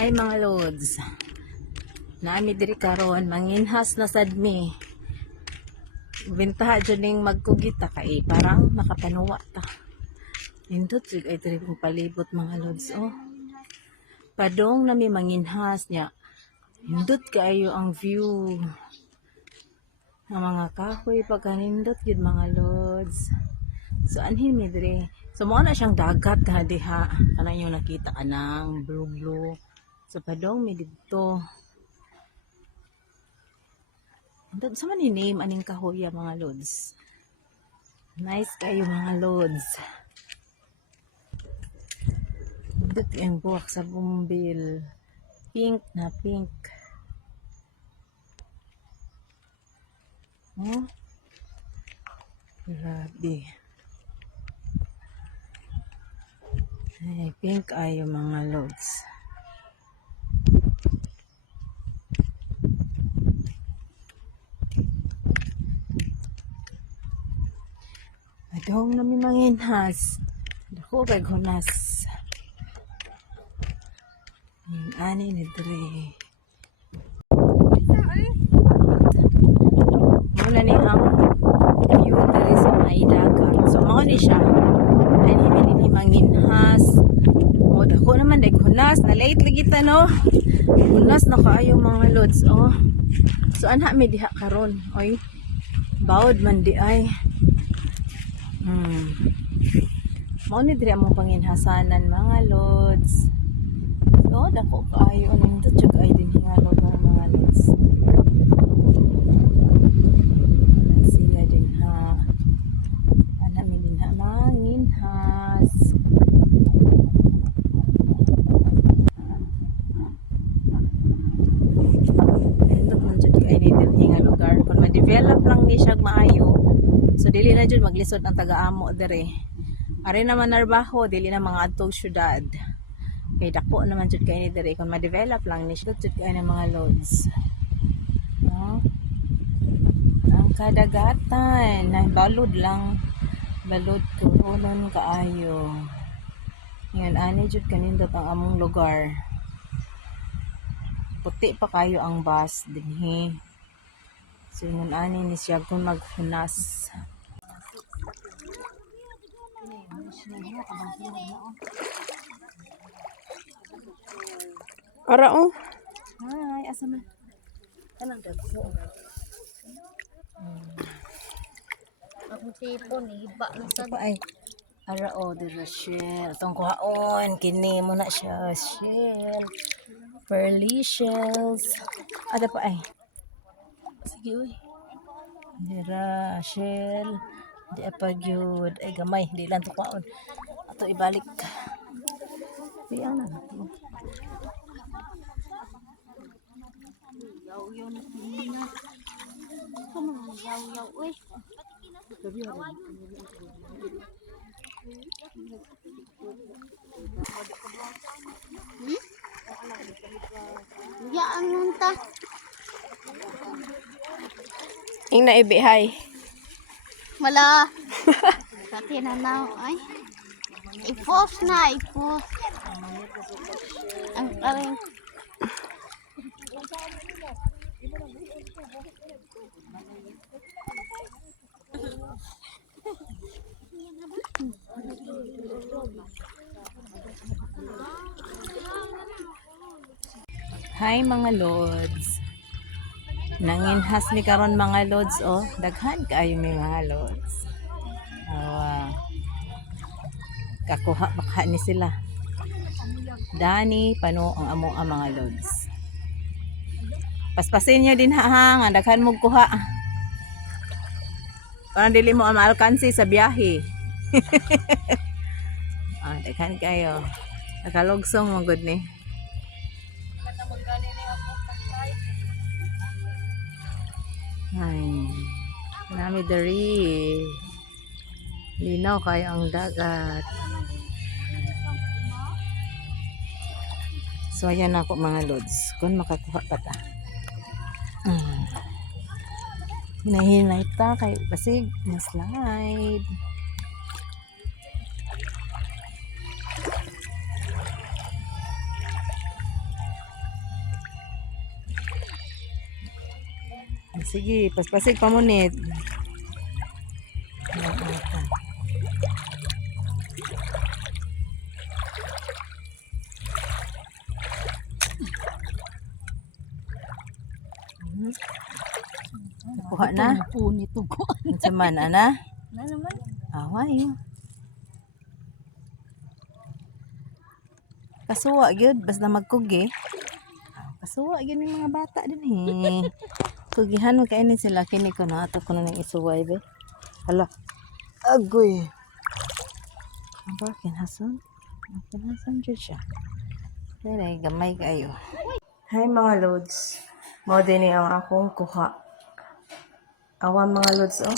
Ay mga lods, naami diri karon manginhas na sadmi. Bintaha dyan ning magkugita kay parang nakapanuwa ta. Indot jud ay diri kong palibot mga lods. Oh, padong nami manginhas niya. Indot kaayo ang view ng mga kahoy pagkanindot yun mga lods. So anhin mi diri. So mo na siyang dagat ka diha. Kana yung nakita ka ng blue. So padong mi dito. Sa man name aning kahoy mga lods. Nice kayo mga lods. Dito yung buwak sa bumbil. Pink na pink. Oh. Grabe. Ay, pink ayo mga lods. Adong nami manginhas. Dako kay hunas. Ani ni dre. Muna ni ang view diri sa may dagat. So mao ni siya. Ay ni manginhas. O dako naman day hunas. Na late lagi ta no. Hunas na kaayo mga lods. Oh. So anha mi diha karon. Oy. Bawod man di ay. Mao ni diri among panginhasanan mga lods. So dako kaayo ning tutug ay din hingalog mga lods. Sila din ha. Ana mi din ha manginhas. Ito man jud ay din hingalog kung ma-develop lang ni siya maayo. So dili na jud maglisod ang taga-amo dere. Ari naman narbaho dili na mga adtong syudad. Kay dako naman jud kay ni dere kun ma-develop lang ni jud kay ng mga loads. No? Ang kadagatan na balod lang. Balod turunon kaayo. Yan ani jud kanindot ang among lugar. Puti pa kayo ang bus dinhi. So yun ani ni siya kung maghunas. Ara oh. Hi, asa man? Kanang dagko. Akong tipon, iba na sa Pa ay. Ara oh, dira shell. Tong kuhaon, kini mo na siya shell. Pearly shells. Ada pa ay. Sige uy. Dira shell. Di pa gyud ay gamay, di lang to kuhaon. Ato ibalik. Diyan na nato. yaw-yaw na kanina. Ano ang yaw-yaw, uy? Yaan nun ta. Ing na ibihay. Mala. Kati na na, ay. I-post na, i-post. Ang karing. Hi mga lods. Nanginhas mi karon mga lods oh. Daghan kaayo mi mga lods. Awa. Kakuha baka ni sila. Dani pano ang amo ang mga lods. Paspasin nyo din ha, nga daghan mo kuha. Para dili mo maalkansi sa biyahe. Daghan kayo. Nakalugsong mo good ni. Ay, nami dari. Linaw kayo ang dagat. So ayan ako mga lods. Kung makakuha pa ta. Hinahinay ta kay basig na slide. Sige, paspasig pamunit. Kuha na. Puni to ko. Sa man, ana? Na naman. Away. Kasuwa gyud basta magkugi. Kasuwa gyud ng mga bata din eh. Kugihan mo kainin sila kini ko na ato ko na nang isuway be. Hala. Agoy. Aba kinhason. Kinhason jud siya. Dere gamay kayo. Hi mga lods. Mo din ang akong kuha. Awan mga lods oh.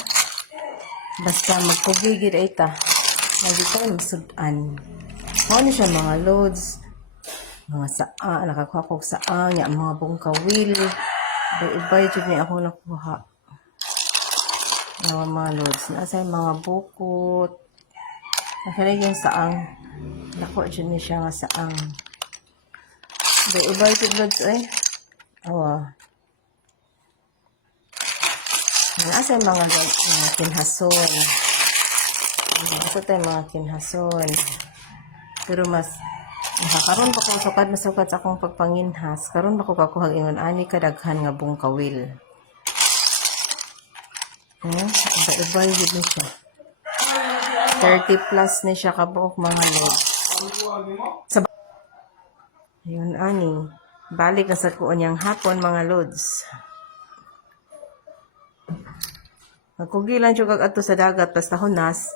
Basta magkugi gid ay ta. Lagi tayo masudan. Ano siya mga loads, mga saa, nakakuha ko saa, niya mga bungkawil, ubay jud ni ako nakuha. Mga loads, nasa yung mga bukot, nakalig yung saang, nakuha jud ni siya nga saang. Ubay jud loads eh, awa. Nasa yung mga loads, mga kinhason. Nasa tayo mga kinhason. Pero mas nakakaroon pa ko masukad sa akong pagpanginhas. Karon ba ko kakuha ingon ani kadaghan nga bungkawil. Ubay yun ni siya. 30 plus ni siya kabuok mga lods. Ayun ani. Balik na sa kuon yang hapon mga lods. Magkugilan jud kag adto sa dagat basta hunas.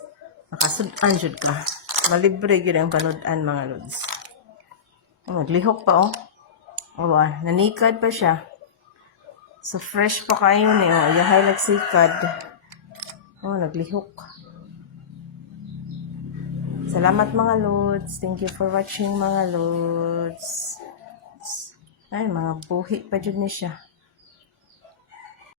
Nakasudan jud ka. Malibre yun ang panood-an mga lods. Naglihok pa oh. O nanikad pa siya. So fresh pa kayo ni oh. Yahay nagsikad. Oh, naglihok. Salamat mga lods. Thank you for watching mga lods. Ay, mga buhi pa dyan ni siya.